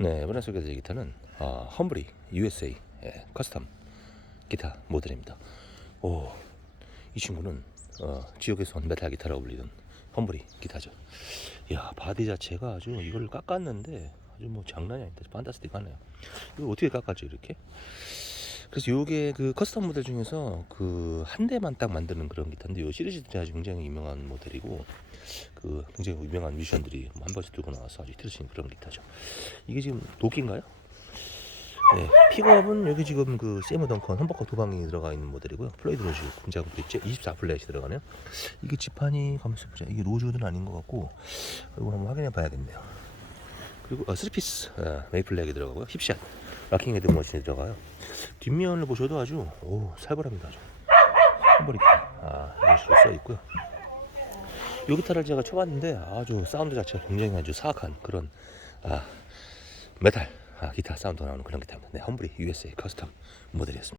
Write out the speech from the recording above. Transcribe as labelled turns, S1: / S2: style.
S1: 네, 이번에 소개해드릴 기타는 어, 험브리 USA 예, 커스텀 기타 모델입니다. 오, 이 친구는 어, 지역에서 온 메탈 기타라고 불리는 험브리 기타죠. 야, 바디 자체가 아주 이걸 깎았는데 아주 뭐 장난이 아니다. 판타스틱하네요. 이거 어떻게 깎았죠 이렇게? 그래서 요게 그 커스텀 모델 중에서 그 한 대만 딱 만드는 그런 기타인데 요 시리즈 아주 굉장히 유명한 모델이고 그 굉장히 유명한 뮤지션들이 뭐한 번씩 들고 나와서 아주 치는 그런 기타죠. 이게 지금 도끼인가요? 네, 픽업은 여기 지금 그 세무 덩컨 험버커 도방이 들어가 있는 모델이고요. 플레이드 로즈 공작으로 있죠. 24 플랫이 들어가네요. 이게 지판이 가만있어 보자. 이게 로즈는 아닌 것 같고 이거 한번 확인해 봐야겠네요. 그리고 어, 스리피스 어, 메이플 렉이 들어가고요. 힙샷 락킹 헤드 머신이 들어가요. 뒷면을 보셔도 아주 오 살벌합니다. 아주 험버리 아 이런 식으로 써 있고요. 이 기타를 제가 쳐봤는데 아주 사운드 자체가 굉장히 아주 사악한 그런 아 메탈 아, 기타 사운드 나오는 그런 기타입니다. 네, 험브리 USA 커스텀 모델이었습니다.